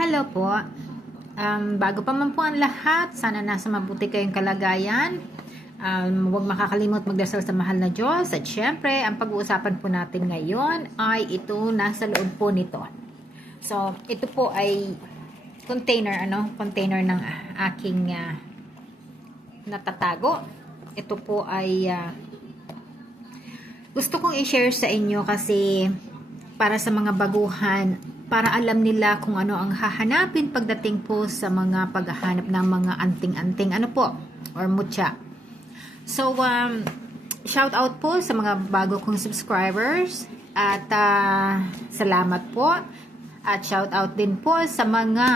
Hello po. Bago pa man po ang lahat, sana nasa mabuti kayong kalagayan. Huwag makakalimot magdasal sa mahal na Diyos. At syempre, ang pag-uusapan po natin ngayon ay ito nasa loob po nito. So, ito po ay container ng aking natatago. Ito po ay gusto kong i-share sa inyo kasi para sa mga baguhan, para alam nila kung ano ang hahanapin pagdating po sa mga paghahanap ng mga anting-anting or mutya. So, shout out po sa mga bago kong subscribers at salamat po. At shout out din po sa mga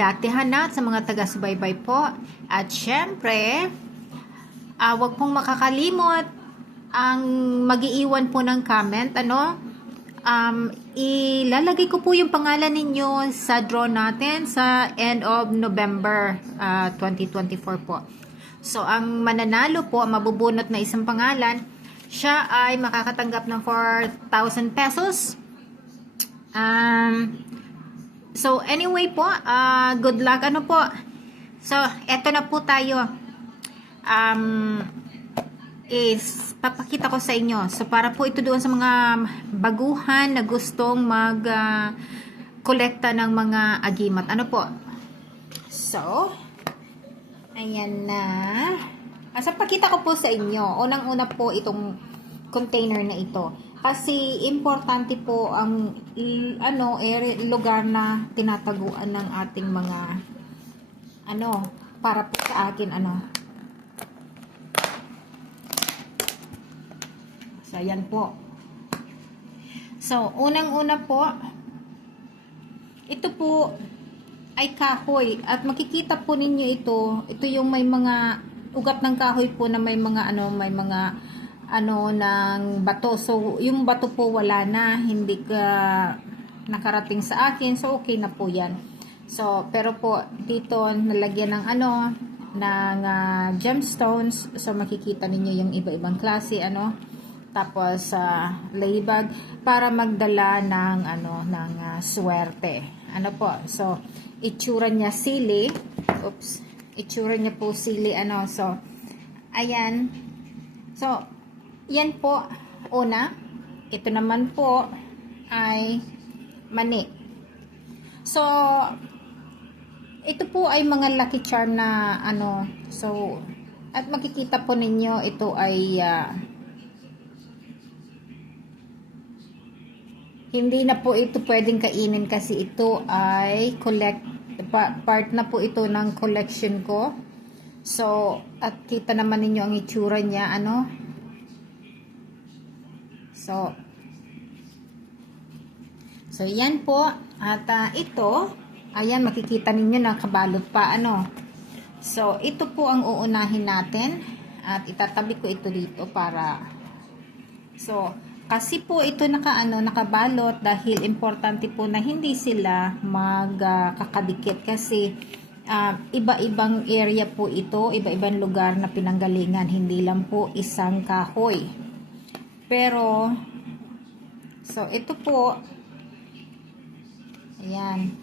datihan at sa mga taga-subaybay po. At syempre, wag pong makakalimot ang mag-iiwan po ng comment, ilalagay ko po yung pangalan ninyo sa draw natin sa end of November 2024 po. So, ang mananalo po, mabubunot na isang pangalan, siya ay makakatanggap ng 4,000 pesos. So, anyway po, good luck po. So, eto na po tayo. Is papakita ko sa inyo. So, para po ito doon sa mga baguhan na gustong kolekta ng mga agimat. So, ayan na. So, pakita ko po sa inyo. Unang-una po itong container na ito. Kasi, importante po ang lugar na tinataguan ng ating mga para po sa akin, So, ayan po. So, unang-una po, ito po ay kahoy. At makikita po ninyo ito. Ito yung may mga ugat ng kahoy po na may mga ng bato. So, yung bato po wala na. Hindi ka nakarating sa akin. So, okay na po yan. So, pero po, dito nalagyan ng gemstones. So, makikita ninyo yung iba-ibang klase, tapos layibag para magdala ng swerte. So itsura niya sili. Itsura niya po sili So ayan. So yan po una. Ito naman po ay mani. So ito po ay mga lucky charm na So at makikita po ninyo ito ay hindi na po ito pwedeng kainin kasi ito ay part na po ito ng collection ko. So, at kita naman ninyo ang itsura niya, So, yan po. At ito, ayan, makikita ninyo na kabalot pa, So, ito po ang uunahin natin. At itatabi ko ito dito para, so, kasi po ito nakabalot dahil importante po na hindi sila magkakadikit kasi iba-ibang area po ito, iba-ibang lugar na pinanggalingan, hindi lang po isang kahoy. Pero, so ito po, ayan.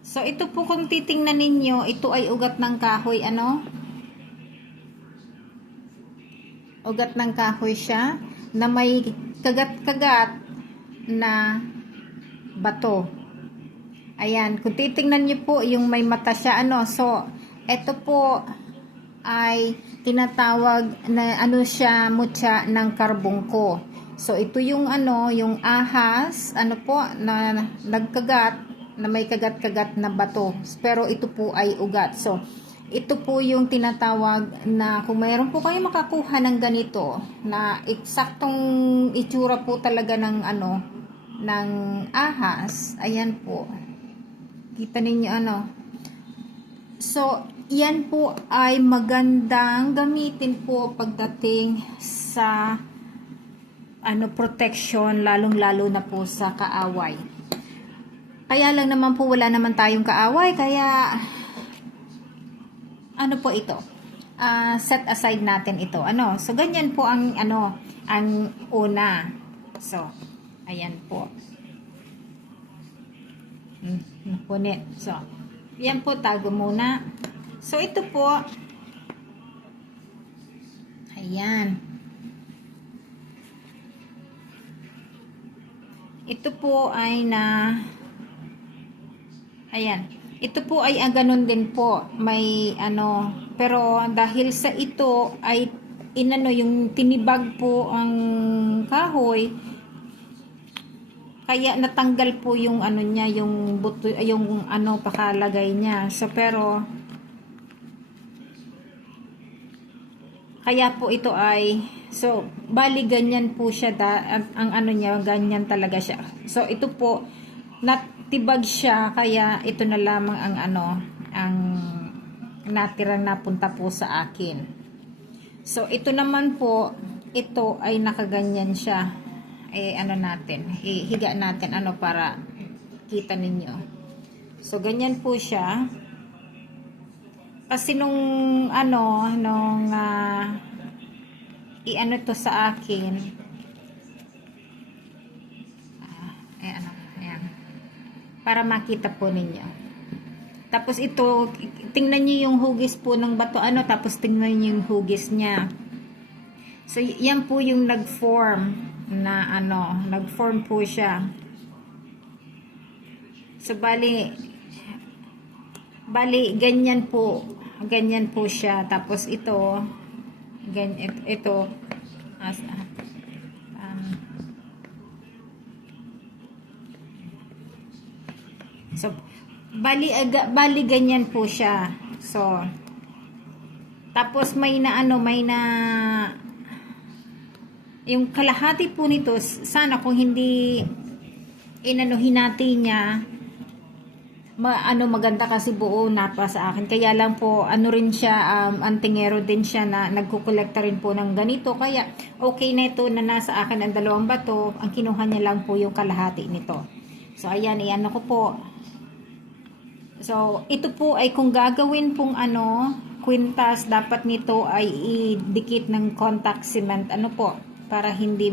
So ito po kung titingnan ninyo, ito ay ugat ng kahoy, ugat ng kahoy siya na may kagat-kagat na bato. Ayan, kung titingnan niyo po yung may mata siya So, ito po ay tinatawag na siya mutya ng karbungko. So, ito yung yung ahas, na nagkagat, na may kagat-kagat na bato. Pero ito po ay ugat. So, ito po yung tinatawag na kung mayroon po kayo makakuha ng ganito na eksaktong itsura po talaga ng ng ahas, ayan po. Kita ninyo So, yan po ay magandang gamitin po pagdating sa protection, lalong-lalo na po sa kaaway. Kaya lang naman po wala naman tayong kaaway, kaya po ito? Set aside natin ito. So, ganyan po ang una. So, Ayan po. Napunit. So, yan po, tago muna. So, ito po. Ayan. Ito po ay ayan. Ito po ay ganun din po. May pero dahil sa ito ay yung tinibag po ang kahoy, kaya natanggal po yung niya, yung buto, yung pakalagay niya. So, pero kaya po ito ay, so, bali ganyan po siya, ang niya, ganyan talaga siya. So, ito po, natibag siya, kaya ito na lamang ang ang natira na punta po sa akin. So, ito naman po, ito ay nakaganyan siya. Natin, higa natin, para kita ninyo. So, ganyan po siya. Kasi nung to sa akin, ayan, para makita po ninyo. Tapos ito, tingnan niyo yung hugis po ng bato, tapos tingnan niyo yung hugis niya. So, yan po yung nag-form na nag-form po siya. So, bali ganyan po siya. Tapos ito, ganyan, ito, so, bali ganyan po siya. So, tapos may yung kalahati po nito, sana kung hindi hinati niya, maganda kasi buo na pa sa akin. Kaya lang po, rin siya, antingero din siya na nagkukolekta rin po ng ganito. Kaya, okay na ito na nasa akin ang dalawang bato. Ang kinuha niya lang po yung kalahati nito. So, ayan, ko po. So, ito po ay kung gagawin pong kwintas, dapat nito ay idikit ng contact cement. Po, para hindi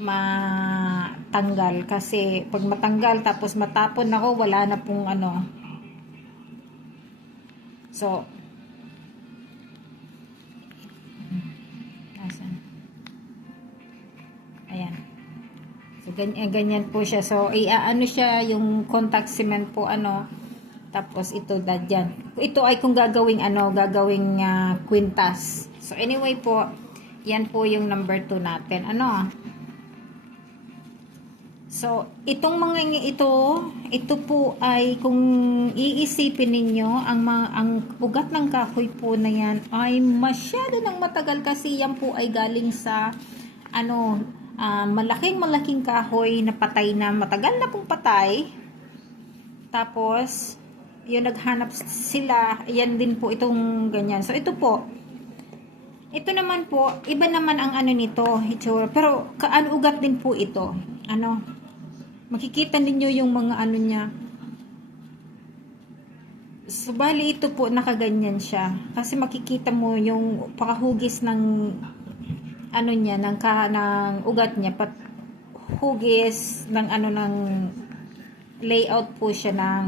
matanggal, kasi pag matanggal tapos matapon ako, wala na pong so ayan, so ganyan po siya. So siya yung contact cement po, tapos ito dadyan. Ito ay kung gagawing gagawing kwintas. So anyway po, yan po yung number 2 natin. So, itong mga ito po ay kung iisipin ninyo, ang ugat ng kahoy po na yan ay masyado nang matagal, kasi yan po ay galing sa malaking kahoy na patay na, matagal na pong patay. Tapos, yung naghanap sila, yan din po itong ganyan. So, ito po, ito naman po, iba naman ang nito, itsura. Pero, ugat din po ito. Makikita ninyo yung mga niya. So, bali ito po, nakaganyan siya. Kasi makikita mo yung pakahugis ng niya, ng ugat niya. Hugis ng ng layout po siya ng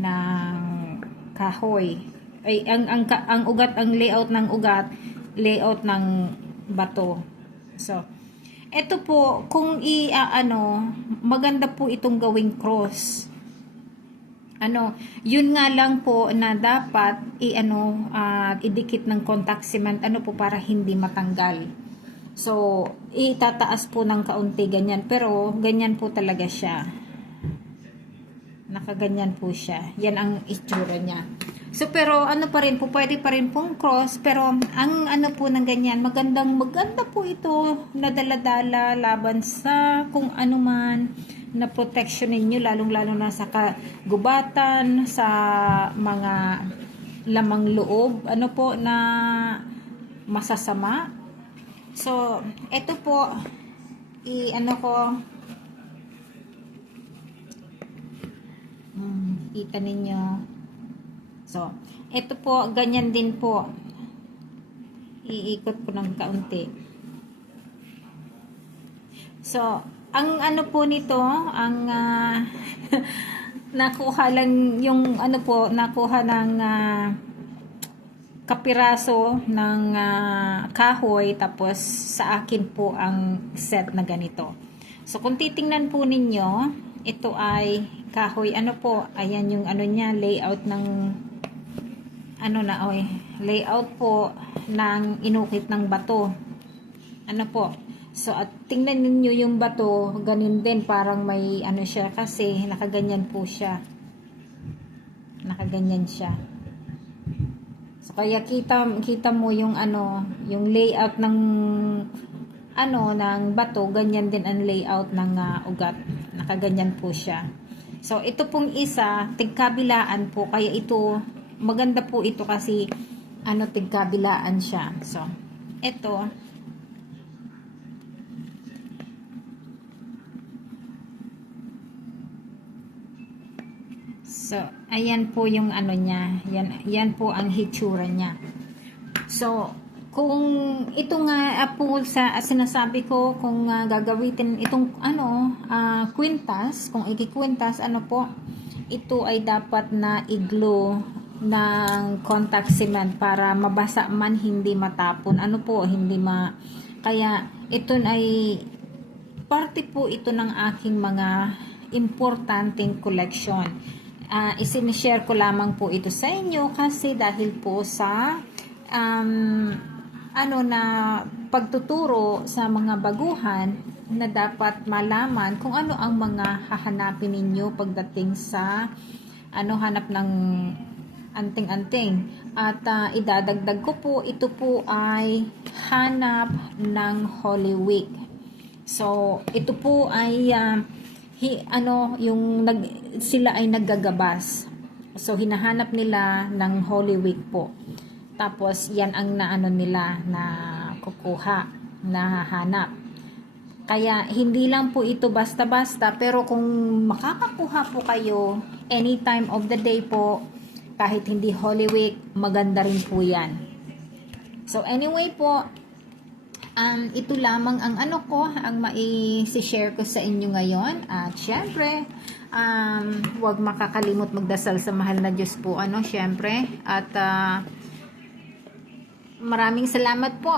ng kahoy. Ay, ang ugat, ang layout ng ugat, layout ng bato. So, ito po, kung maganda po itong gawing cross. Yun nga lang po na dapat idikit ng contact cement, po, para hindi matanggal. So, itataas po ng kaunti ganyan, pero ganyan po talaga siya. Nakaganyan po siya. Yan ang itsura niya. So, pero pa rin po, pwede pa rin pong cross, pero ang po ng ganyan, maganda po ito na dala-dala laban sa kung ano man na protection ninyo, lalong-lalo na sa kagubatan, sa mga lamang loob, po na masasama. So, ito po, kita ninyo. So, ito po, ganyan din po. Iikot ko ng kaunti. So, ang ano po nito, ang nakuha lang yung ano po, nakuha ng kapiraso ng kahoy, tapos sa akin po ang set na ganito. So, kung titingnan po ninyo, ito ay kahoy, ano po, ayan yung ano niya, layout ng ano na, oy, layout po ng inukit ng bato. Ano po, so at tingnan niyo yung bato, ganun din, parang may ano siya, kasi nakaganyan po siya, nakaganyan siya. So kaya kita mo yung ano, yung layout ng ano ng bato, ganyan din ang layout ng ugat, nakaganyan po siya. So ito pong isa, tigkabilaan po, kaya ito maganda po ito kasi ano, tigkabilaan siya. So ito, so, ayan po yung ano niya. Yan po ang hitsura niya. So, kung ito nga po sa sinasabi ko, kung gagawitin itong ano, kwintas, kung ikikwintas, ano po, ito ay dapat na i-glue ng contact cement para mabasa man, hindi matapon. Ano po, hindi kaya ito ay parte po ito ng aking mga importanteng collection. Isinishare ko lamang po ito sa inyo kasi dahil po sa ano na pagtuturo sa mga baguhan na dapat malaman kung ano ang mga hahanapin ninyo pagdating sa ano, hanap ng anting-anting. At idadagdag ko po, ito po ay hanap ng Holy Week. So, ito po ay sila ay naggagabas. So, hinahanap nila ng Holy Week po. Tapos, yan ang naano nila na kukuha, nahahanap. Kaya, hindi lang po ito basta-basta, pero kung makakakuha po kayo anytime of the day po, kahit hindi Holy Week, maganda rin po yan. So, anyway po, ito lamang ang ano ko, ang mai-share ko sa inyo ngayon. At syempre, huwag makakalimot magdasal sa mahal na Diyos po, ano, syempre. At maraming salamat po.